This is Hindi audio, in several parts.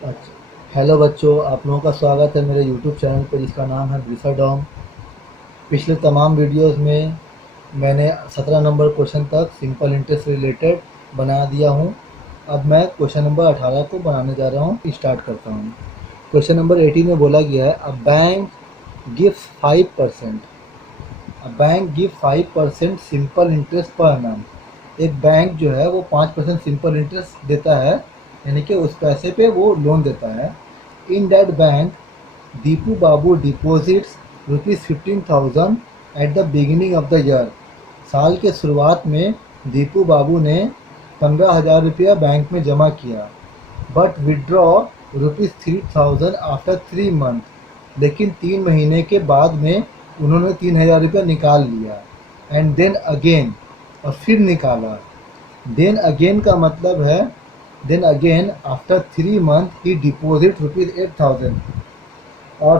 अच्छा। हेलो बच्चों, आप लोगों का स्वागत है मेरे यूट्यूब चैनल पर जिसका नाम है ब्रीफा डॉम। पिछले तमाम वीडियोस में मैंने 17 नंबर क्वेश्चन तक सिंपल इंटरेस्ट से रिलेटेड बना दिया हूँ। अब मैं क्वेश्चन नंबर 18 को बनाने जा रहा हूँ। स्टार्ट करता हूँ। क्वेश्चन नंबर 18 में बोला गया है a bank gives 5%। A bank give 5% simple interest पर annum। एक बैंक जो है वो 5% सिंपल इंटरेस्ट देता है, यानी कि उस पैसे पे वो लोन देता है। In that bank Deepu Babu deposits ₹15,000 at the beginning of the year. साल के शुरुआत में दीपू बाबू ने 15,000 रुपया बैंक में जमा किया। But withdraw ₹3,000 after 3 month. लेकिन 3 महीने के बाद में उन्होंने 3,000 रुपया निकाल लिया। एंड देन अगेन, और फिर निकाला। देन अगेन का मतलब है देन अगेन आफ्टर 3 मंथ ही डिपॉजिट ₹8,000। और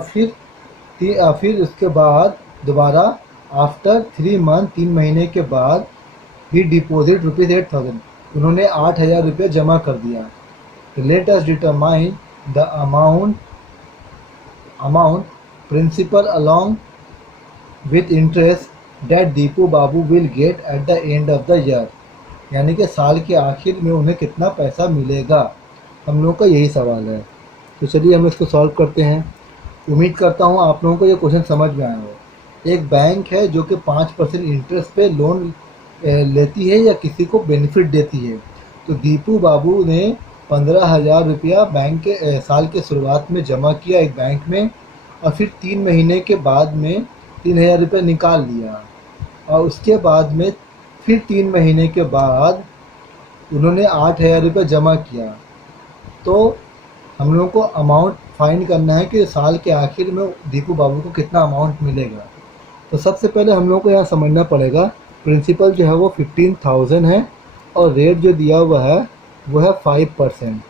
फिर उसके बाद दोबारा आफ्टर 3 मंथ, 3 महीने के बाद ही डिपॉजिट ₹8,000। उन्होंने 8,000 रुपये जमा कर दिया। Let us determine the amount principal along with interest that Deepu Babu will get at the end of the year. यानी कि साल के आखिर में उन्हें कितना पैसा मिलेगा, हम लोग का यही सवाल है। तो चलिए हम इसको सॉल्व करते हैं। उम्मीद करता हूँ आप लोगों को ये क्वेश्चन समझ में आया हो। एक बैंक है जो कि 5% इंटरेस्ट पे लोन लेती है या किसी को बेनिफिट देती है। तो दीपू बाबू ने 15,000 रुपया बैंक के साल के शुरुआत में जमा किया एक बैंक में, और फिर 3 महीने के बाद में 3,000 रुपया निकाल लिया। और उसके बाद में फिर 3 महीने के बाद उन्होंने 8,000 रुपया जमा किया। तो हम लोगों को अमाउंट फाइंड करना है कि साल के आखिर में दीपू बाबू को कितना अमाउंट मिलेगा। तो सबसे पहले हम लोगों को यहाँ समझना पड़ेगा, प्रिंसिपल जो है वो 15,000 है और रेट जो दिया हुआ है वो है 5%।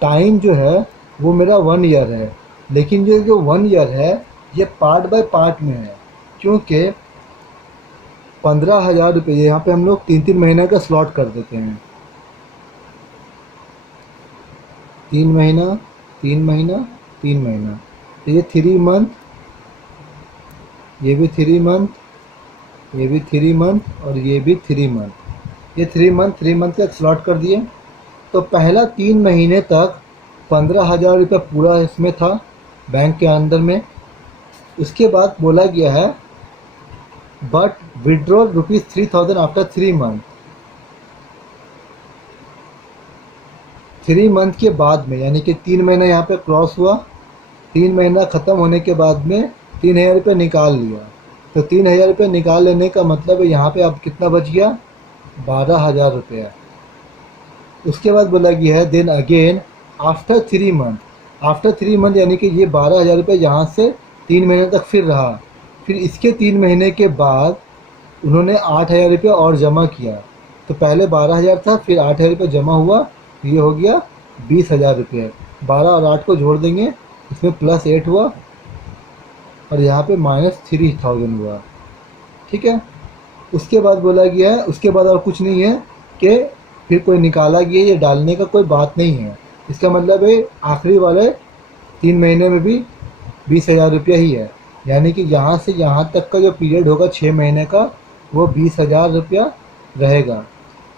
टाइम जो है वो मेरा 1 ईयर है, लेकिन जो 1 ईयर है ये पार्ट बाय पार्ट में है, क्योंकि 15,000 रुपये यहाँ पे हम लोग 3-3 महीने का स्लॉट कर देते हैं। 3 महीना, 3 महीना, 3 महीना, तो ये 3 मंथ, ये भी 3 मंथ, ये भी 3 मंथ और ये भी 3 मंथ। ये 3 मंथ का स्लॉट कर दिए। तो पहला 3 महीने तक 15,000 रुपये पूरा इसमें था बैंक के अंदर में। उसके बाद बोला गया है but withdraw ₹3,000 after 3 month. 3 month के बाद में, यानी कि 3 महीना यहाँ पे क्रॉस हुआ, 3 महीना ख़त्म होने के बाद में 3,000 रुपये निकाल लिया। तो 3,000 रुपये निकाल लेने का मतलब है यहाँ पे अब कितना बच गया, 12,000 रुपया। उसके बाद बोला गया है then again after 3 month. After 3 month यानी कि ये 12,000 रुपये यहाँ से 3 महीने तक फिर रहा। फिर इसके 3 महीने के बाद उन्होंने 8,000 रुपया और जमा किया। तो पहले 12,000 था, फिर 8,000 रुपये जमा हुआ, ये हो गया 20,000 रुपये। 12 और 8 को जोड़ देंगे, इसमें +8 हुआ और यहाँ पे -3,000 हुआ। ठीक है। उसके बाद बोला गया है, उसके बाद और कुछ नहीं है कि फिर कोई निकाला गया, ये डालने का कोई बात नहीं है। इसका मतलब है आखिरी वाले 3 महीने में भी 20,000 रुपया ही है, यानी कि यहाँ से यहाँ तक का जो पीरियड होगा 6 महीने का, वो 20,000 रुपया रहेगा।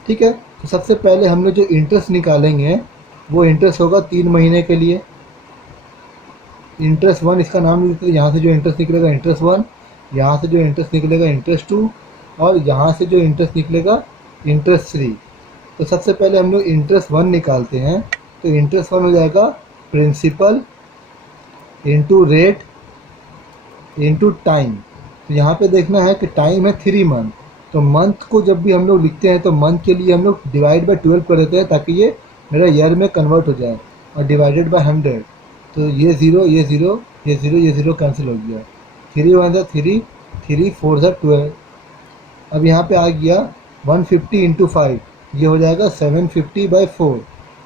ठीक है। तो सबसे पहले हम लोग जो इंटरेस्ट निकालेंगे वो इंटरेस्ट होगा 3 महीने के लिए। इंटरेस्ट 1 इसका नाम लिखते हैं। यहाँ से जो इंटरेस्ट निकलेगा इंटरेस्ट 1, यहाँ से जो इंटरेस्ट निकलेगा इंटरेस्ट 2, और यहाँ से जो इंटरेस्ट निकलेगा इंटरेस्ट 3। तो सबसे पहले हम लोग इंटरेस्ट 1 निकालते हैं। तो इंटरेस्ट 1 हो जाएगा principal into rate into time. तो यहाँ पे देखना है कि टाइम है 3 मंथ। तो मंथ को जब भी हम लोग लिखते हैं तो मंथ के लिए हम लोग डिवाइड बाय 12 कर देते हैं, ताकि ये मेरा ईयर में कन्वर्ट हो जाए, और डिवाइडेड बाय 100। तो ये ज़ीरो, ये ज़ीरो, ये ज़ीरो, ये ज़ीरो कैंसिल हो गया। 3 1 3, 3 4 12। अब यहाँ पे आ गया 150 इंटू 5, ये हो जाएगा 750/4।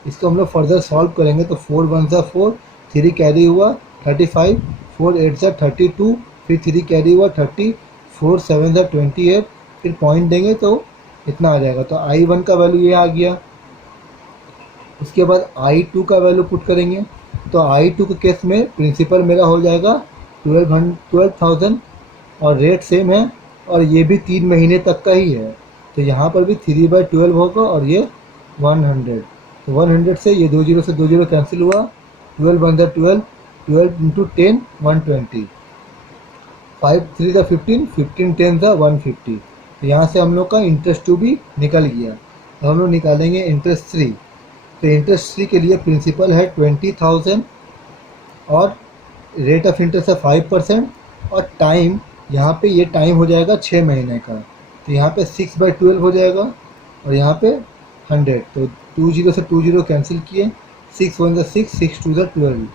इसको हम लोग फर्दर सॉल्व करेंगे तो 4 1 4, 3 कैरी हुआ 35, 4 8 32, फिर 3 कैरी हुआ 30, 4 7 28, फिर पॉइंट देंगे तो इतना आ जाएगा। तो I1 का वैल्यू ये आ गया। उसके बाद I2 का वैल्यू पुट करेंगे। तो I2 के केस में प्रिंसिपल मेरा हो जाएगा 12,000 और रेट सेम है और ये भी 3 महीने तक का ही है। तो यहाँ पर भी 3/12 होगा और ये 100। तो 100 से ये 20 से 20 कैंसिल हुआ, 12 वन 12, 12 इंटू 10 120, 5 3 15, 15 10 150। तो यहाँ से हम लोग का इंटरेस्ट 2 भी निकल गया। अब हम लोग निकालेंगे इंटरेस्ट 3। तो इंटरेस्ट 3 के लिए प्रिंसिपल है 20,000 और रेट ऑफ इंटरेस्ट है 5% और टाइम यहाँ पे ये टाइम हो जाएगा 6 महीने का। तो यहाँ पे 6/12 हो जाएगा और यहाँ पे 100। तो 20 से 20 कैंसिल किए, 6 1 6, 6 2 12,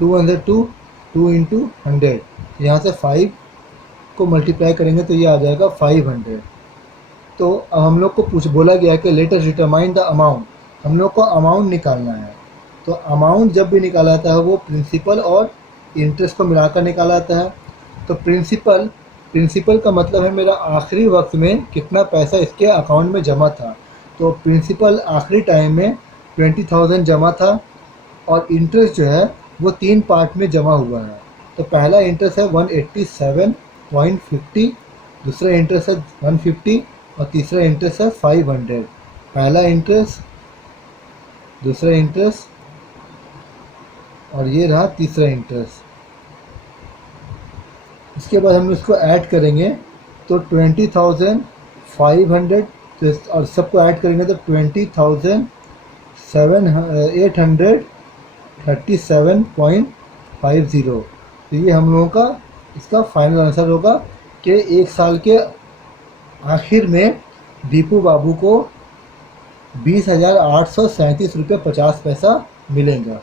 2 1 2, 2 इंटू 100। यहाँ से 5 को मल्टीप्लाई करेंगे तो ये आ जाएगा 500। तो अब हम लोग को बोला गया है कि late us determine the amount, हम लोग को अमाउंट निकालना है। तो अमाउंट जब भी निकाला जाता है वो प्रिंसिपल और इंटरेस्ट को मिलाकर निकाला जाता है। तो प्रिंसिपल का मतलब है मेरा आखिरी वक्त में कितना पैसा इसके अकाउंट में जमा था। तो प्रिंसिपल आखिरी टाइम में 20,000 जमा था और इंटरेस्ट जो है वो 3 पार्ट में जमा हुआ है। तो पहला इंटरेस्ट है 187.50, दूसरा इंटरेस्ट है 150 और तीसरा इंटरेस्ट है 500। पहला इंटरेस्ट, दूसरा इंटरेस्ट और ये रहा तीसरा इंटरेस्ट। इसके बाद हम इसको ऐड करेंगे तो 20,500 और सबको ऐड करेंगे तो 20,837.50। तो ये हम लोगों का इसका फाइनल आंसर होगा कि एक साल के आखिर में दीपू बाबू को 20,837 रुपये 50 पैसा मिलेगा।